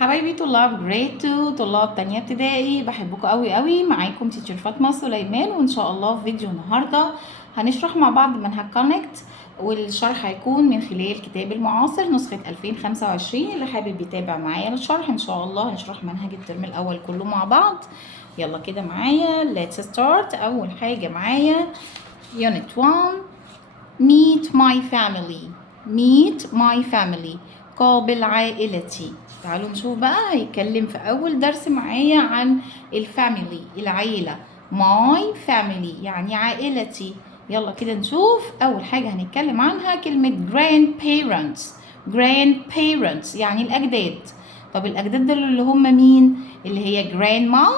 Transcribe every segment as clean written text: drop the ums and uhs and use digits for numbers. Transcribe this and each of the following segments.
حبايبي طلاب جريد 2 طلاب تانية ابتدائي، بحبكم قوي قوي. معاكم تيتشر فاطمة سليمان، وان شاء الله في فيديو النهاردة هنشرح مع بعض منهج كونكت، والشرح هيكون من خلال كتاب المعاصر نسخة 2025. اللي حابب يتابع معايا الشرح ان شاء الله هنشرح منهج الترم الاول كله مع بعض. يلا كده معايا let's start. اول حاجة معايا unit 1 meet my family. meet my family قابل عائلتي. تعالوا نشوف بقى، هيتكلم في أول درس معايا عن الفاميلي، العيلة. my family يعني عائلتي. يلا كده نشوف. أول حاجة هنتكلم عنها كلمة grandparents. grandparents يعني الأجداد. طب الأجداد دول اللي هم مين؟ اللي هي grandma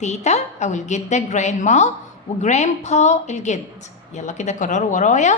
تيتا أو الجدة grandma، وgrandpa الجد. يلا كده كرروا ورايا.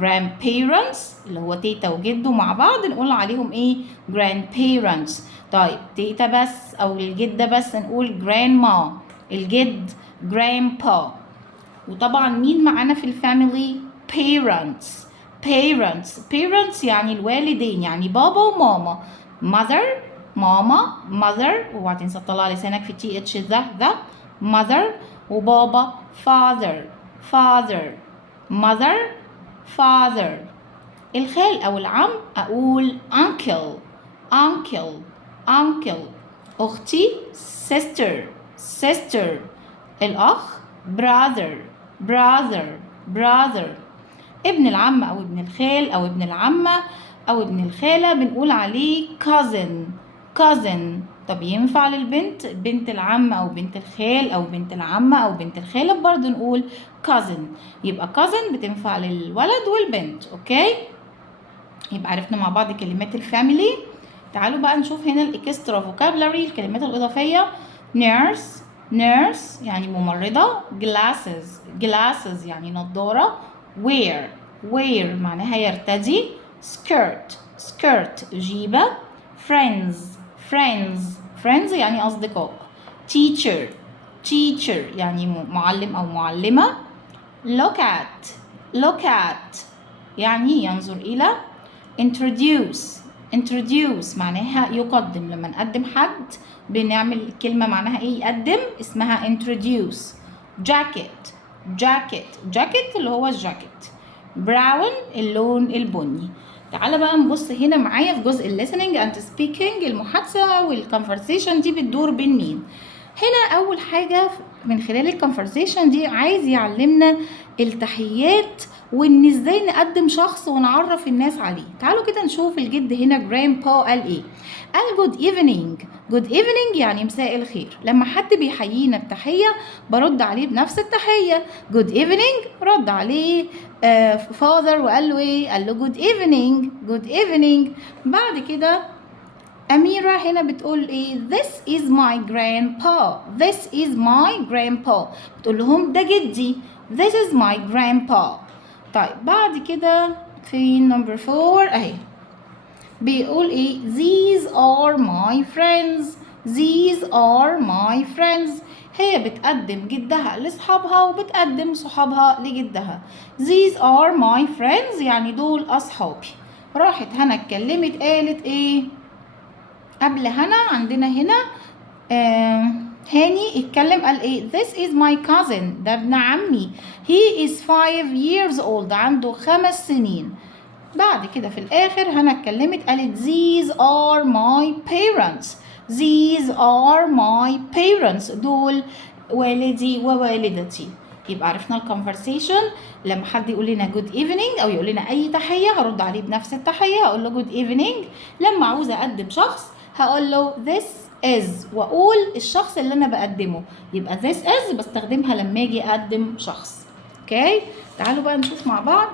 grandparents اللي هو تيتا وجده مع بعض نقول عليهم ايه؟ grandparents. طيب تيتا بس او الجده بس نقول grandma، الجد grandpa. وطبعا مين معانا في الفاميلي؟ parents. parents يعني الوالدين، يعني بابا وماما. mother ماما mother، اوعى تنسى تطلع لسانك في تي اتش ذا mother. وبابا father mother father. الخال أو العم أقول uncle. أختي sister. الأخ brother. ابن العم أو ابن الخال أو ابن العمة أو ابن الخالة بنقول عليه cousin. طب ينفع للبنت بنت العم أو بنت الخال أو بنت العمة أو بنت الخالة برضه نقول cousin. يبقى cousin بتنفع للولد والبنت. أوكي، يبقى عرفنا مع بعض كلمات الفاميلي. تعالوا بقى نشوف هنا الاكسترا فوكابلري، الكلمات الإضافية. nurse يعني ممرضة. glasses يعني نظارة. wear معناها يرتدي. skirt جيبة. friends يعني أصدقاء. teacher يعني معلم أو معلمة. look at يعني ينظر إلى. introduce معناها يقدم. لما نقدم حد بنعمل كلمة معناها ايه؟ يقدم، اسمها introduce. jacket اللي هو الجاكيت. brown اللون البني. تعالى بقى نبص هنا معايا في جزء listening and speaking، المحادثة والconversation دي بتدور بين مين؟ هنا أول حاجة من خلال الكونفرسيشن دي عايز يعلمنا التحيات، وإن إزاي نقدم شخص ونعرف الناس عليه. تعالوا كده نشوف الجد هنا grandpa قال إيه؟ قال good evening يعني مساء الخير. لما حد بيحيينا بتحية برد عليه بنفس التحية. good evening رد عليه father وقال له إيه؟ قال له good evening. بعد كده أميرة هنا بتقول إيه؟ this is my grandpa. بتقول لهم ده جدي. this is my grandpa. طيب بعد كده في نمبر 4 أهي بيقول إيه؟ these are my friends. هي بتقدم جدها لصحابها وبتقدم صحابها لجدها. these are my friends يعني دول أصحابي. راحت هنا اتكلمت قالت إيه؟ قبل هنا عندنا هنا هاني اتكلم قال ايه؟ this is my cousin ده ابن عمي. he is 5 years old عنده 5 سنين. بعد كده في الاخر هنا اتكلمت قالت these are my parents دول والدي ووالدتي. يبقى عرفنا الكونفرسيشن. لما حد يقول لنا جود ايفنينج او يقول لنا اي تحيه هرد عليه بنفس التحيه، هقول له جود ايفنينج. لما عاوزه اقدم شخص هقول له this is واقول الشخص اللي انا بقدمه. يبقى this is بستخدمها لما اجي اقدم شخص. اوكي، تعالوا بقى نشوف مع بعض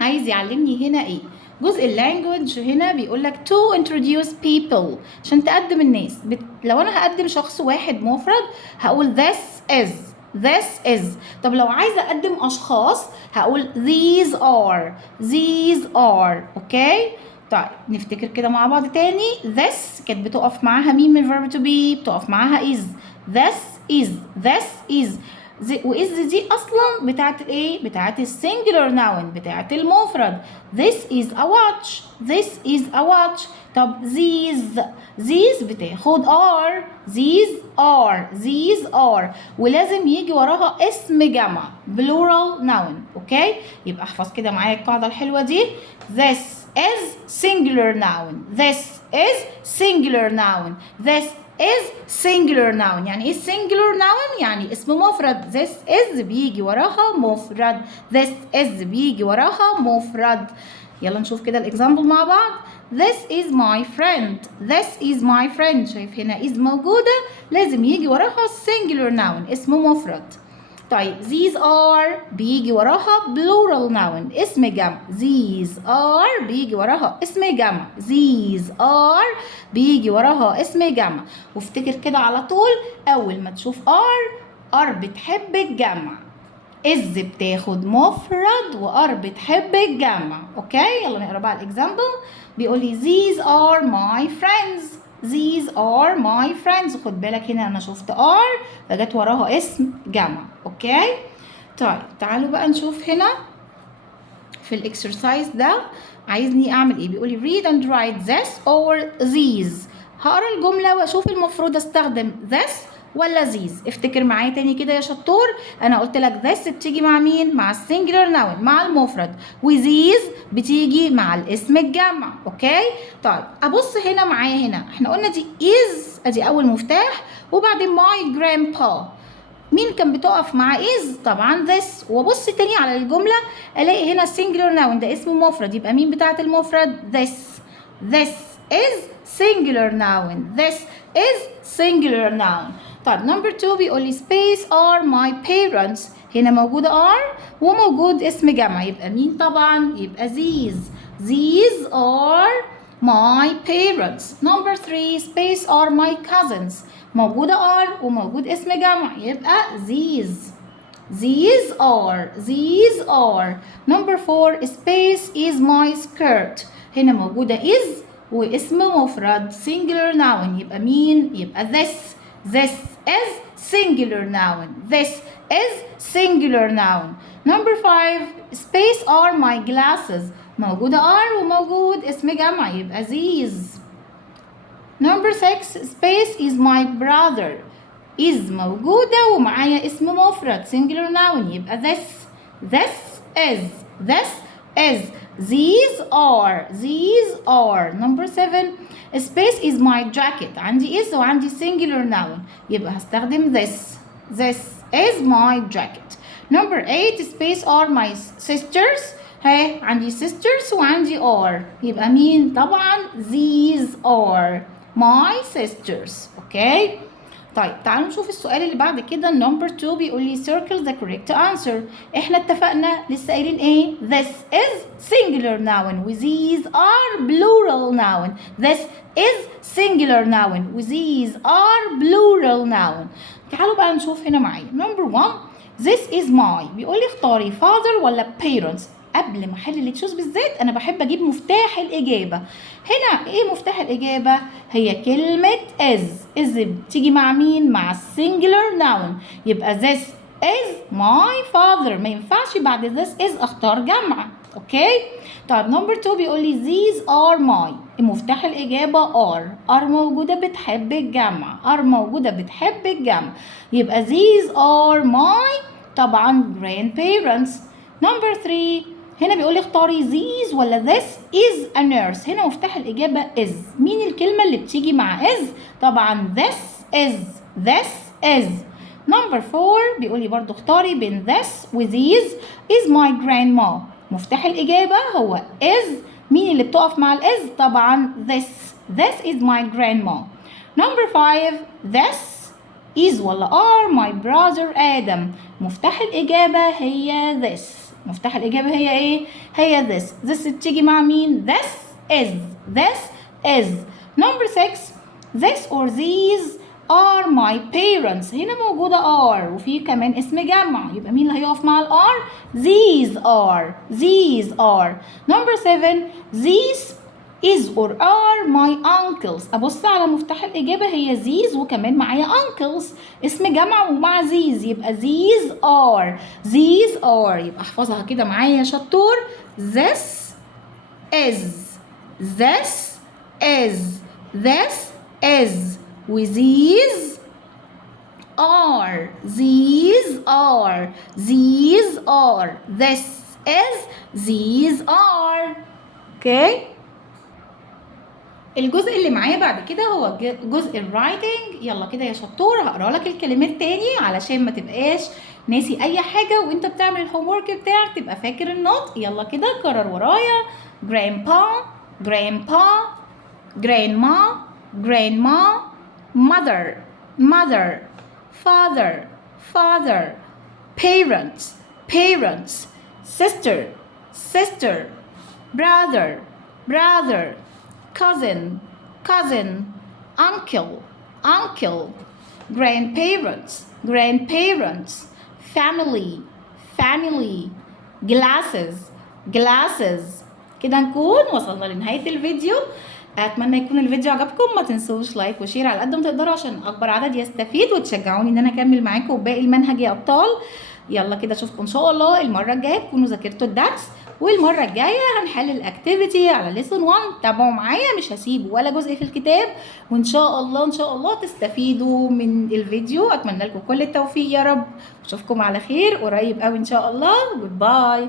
عايز يعلمني هنا ايه. جزء اللانجوج هنا بيقول لك to introduce people عشان تقدم الناس. لو انا هقدم شخص واحد مفرد هقول this is. طب لو عايزه اقدم اشخاص هقول these are. اوكي، طيب نفتكر كده مع بعض تاني. this كانت بتقف معاها مين من verb to be؟ بتقف معاها is. this is وإز دي أصلا بتاعت الإيه؟ بتاعت السنجلر ناون، بتاعت المفرد. this is a watch. طب these بتاخد are. these are ولازم يجي وراها اسم جمع plural noun. اوكي، يبقى احفظ كده معايا القاعدة الحلوة دي. this is singular noun. this is singular noun. this is singular noun. يعني ايه singular noun؟ يعني اسم مفرد. this is بيجي وراها مفرد. this is بيجي وراها مفرد. يلا نشوف كده الاكزامبل مع بعض. this is my friend. this is my friend. شايف هنا is موجودة، لازم يجي وراها singular noun اسم مفرد. طيب these are بيجي وراها plural noun اسم جمع. these are بيجي وراها اسم جمع. these are بيجي وراها اسم جمع. وافتكر كده على طول أول ما تشوف are بتحب الجمع. is بتاخد مفرد وار بتحب الجمع. اوكي، يلا نقرا بقى الاكزامبل. بيقول لي these are my friends. these are my friends. خد بالك هنا انا شفت are فجت وراها اسم جمع. اوكي، طيب تعالوا بقى نشوف هنا في الاكسرسايز ده عايزني اعمل ايه. بيقول لي read and write this or these. هقرا الجمله واشوف المفروض استخدم this ولا these. افتكر معايا تاني كده يا شطور، انا قلت لك this بتيجي مع مين؟ مع السنجلر ناون، مع المفرد، وthese بتيجي مع الاسم الجمع. اوكي، طيب ابص هنا معايا. هنا احنا قلنا دي is ادي اول مفتاح، وبعدين my grandpa. مين كان بتقف مع is؟ طبعا this. وابص تاني على الجمله الاقي هنا singular noun ده اسم مفرد، يبقى مين بتاعت المفرد؟ this is singular noun. this is singular noun. طيب نمبر 2 بيقول لي space are my parents. هنا موجودة are وموجود اسم جمع، يبقى مين طبعا؟ يبقى these are my parents. نمبر 3 space are my cousins. موجودة are وموجود اسم جمع، يبقى these are. نمبر 4 space is my skirt. هنا موجودة is واسم مفرد singular noun، يبقى مين؟ يبقى this is singular noun. this is singular noun. Number 5 space are my glasses. موجودة are وموجود اسم جمع، يبقى these. Number 6 space is my brother. is موجودة ومعايا اسم مفرد singular noun، يبقى this is. these are. Number 7 space is my jacket. عندي is وعندي singular noun، يبقى هستخدم this is my jacket. Number 8 space are my sisters. عندي sisters وعندي are، يبقى مين طبعا؟ these are my sisters. اوكي، طيب تعالوا نشوف السؤال اللي بعد كده. نمبر 2 بيقول لي circle the correct answer. احنا اتفقنا لسه قايلين ايه؟ this is singular noun و these are plural noun. this is singular noun و these are plural noun. تعالوا بقى نشوف هنا معايا. نمبر 1 this is my. بيقول لي اختاري father ولا parents. قبل ما احل اللي تشوز بالذات انا بحب اجيب مفتاح الاجابه. هنا ايه مفتاح الاجابه؟ هي كلمه is بتيجي مع مين؟ مع السنجلر ناون، يبقى this is my father. ما ينفعش بعد this is اختار جمع. اوكي، طيب نمبر 2 بيقول لي these are my. مفتاح الاجابه are موجوده بتحب الجمع. يبقى these are my طبعا grandparents. نمبر 3 هنا بيقول لي اختاري these ولا this is a nurse. هنا مفتاح الإجابة is. مين الكلمة اللي بتيجي مع is؟ طبعا this is. نمبر 4 بيقول لي برضو اختاري بين this و these is my grandma. مفتاح الإجابة هو is. مين اللي بتقف مع الis؟ طبعا this is my grandma. نمبر 5 this is ولا are my brother آدم. مفتاح الإجابة هي this. مفتاح الإجابة هي إيه؟ هي this بتيجي مع مين؟ this is. Number 6 this or these are my parents. هنا موجودة are وفي كمان اسم جمع، يبقى مين اللي هيقف مع الار؟ these are. Number 7 these is or are my uncles. ابص على مفتاح الاجابه هي these وكمان معايا uncles اسم جمع ومع these، يبقى these are. يبقى احفظها كده معايا يا شطور. this is is, this is, وthese are, these are, these are, this is, these are. okay. الجزء اللي معايا بعد كده هو جزء الرايتنج. يلا كده يا شطور هقرا لك الكلمات تاني علشان ما تبقاش ناسي اي حاجه وانت بتعمل الهوم ورك بتاعك، تبقى فاكر النطق. يلا كده كرر ورايا. grandpa grandpa grandma grandma mother mother father father parents parents sister sister brother brother cousin cousin uncle uncle grandparents grandparents family family glasses glasses. كده نكون وصلنا لنهاية الفيديو. اتمنى يكون الفيديو عجبكم. ما تنسوش لايك وشير على قد ما تقدروا عشان اكبر عدد يستفيد، وتشجعوني ان انا اكمل معاكم باقي المنهج يا ابطال. يلا كده اشوفكم ان شاء الله المره الجايه تكونوا ذاكرتوا الدرس، والمره الجايه هنحل الاكتيفيتي على ليسون 1. تابعوا معايا، مش هسيب ولا جزء في الكتاب، وان شاء الله ان شاء الله تستفيدوا من الفيديو. اتمنى لكم كل التوفيق يا رب، اشوفكم على خير قريب قوي ان شاء الله. جود باي.